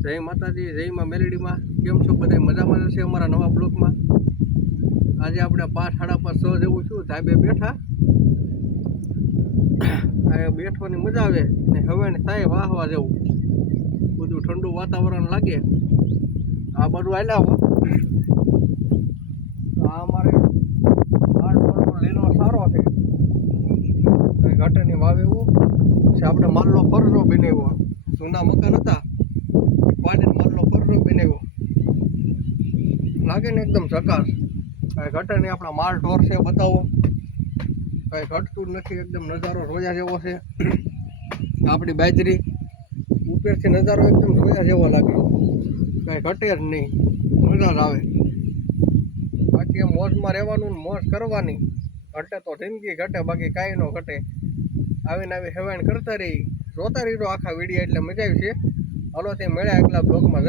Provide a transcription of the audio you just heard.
જય માતાજી, જય માં મેલેડીમાં. કેમ છો બધા? મજામાં જશે અમારા નવા બ્લોકમાં. આજે આપણે 5, 5:30 જેવું છું, ધાબે બેઠા. આ બેઠવાની મજા આવે ને હવે થાય વાહવા જેવું, બધું ઠંડુ વાતાવરણ લાગે. આ બધું આલ્યા હો. આ અમારે લીલો સારો છે, ઘાટની વાવે એવું છે. આપણે માલનો ફરજો બનાવ્યો, જૂના મકાન હતા પાડીને માલનો ફરજો બનાવ્યો, લાગે ને એકદમ ઝકાસ. કાંઈ ઘટે નહીં. આપણા માલ ઢોર છે, બતાવો. કાંઈ ઘટતું જ નથી, એકદમ નજારો જોયા જેવો છે. આપણી બાજરી ઉપરથી નજારો એકદમ જોયા જેવો લાગે, કાંઈ ઘટે જ નહીં, મજા જ આવે. બાકી એમ મોજમાં રહેવાનું, મોજ કરવાની. ઘટે તો જિંદગી ઘટે, બાકી કાંઈ ન ઘટે. આવીને આવી હેવાણ કરતા રહી, જોતા રહીજો આખા વિડીયો, એટલે મજા આવી છે. હાલો તે મળ્યા આગલા બ્લોગમાં. જઈ